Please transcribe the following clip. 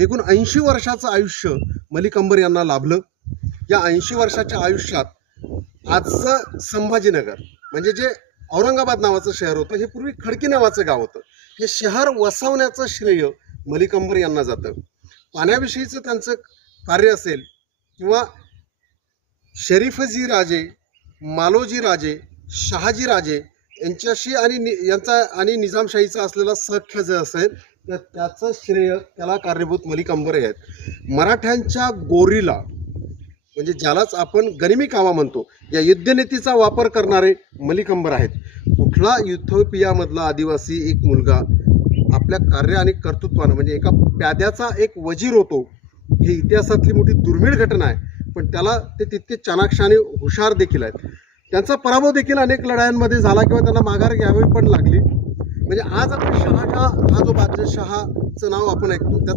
एकूण ऐंशी वर्षाचं आयुष्य मलिक अंबर यांना लाभलं. या ऐंशी वर्षाच्या आयुष्यात आजचं संभाजीनगर म्हणजे जे औरंगाबाद नावाचं शहर होतं हे पूर्वी खडकी नावाचं गाव होतं. हे शहर वसवण्याचं श्रेय मलिक अंबर यांना जातं. पाण्याविषयीचं त्यांचं कार्य असेल किंवा शरीफजी राजे मालोजी राजे शहाजी राजे यांच्याशी आणि यांचा आणि निजामशाहीचा असलेला सख्य जे असेल तर त्याचं श्रेय त्याला कारणीभूत मलिक अंबरे आहेत. मराठ्यांच्या गोरीला म्हणजे ज्यालाच आपण गनिमी कावा म्हणतो या युद्धनीतीचा वापर करणारे मलिक अंबर आहेत. कुठला युथोपियामधला आदिवासी एक मुलगा आपल्या कार्य आणि कर्तृत्वानं म्हणजे एका प्याद्याचा एक वजीर होतो ही इतिहासातली मोठी दुर्मिळ घटना आहे. पण त्याला ते तितके चाणाक्षाने हुशार देखील आहेत. त्यांचा पराभव देखील अनेक लढायांमध्ये झाला किंवा त्यांना माघार घ्यावी पण लागली. म्हणजे आज आपण शहाच्या हा जो बादशहाचं नाव आपण ऐकतो त्याचं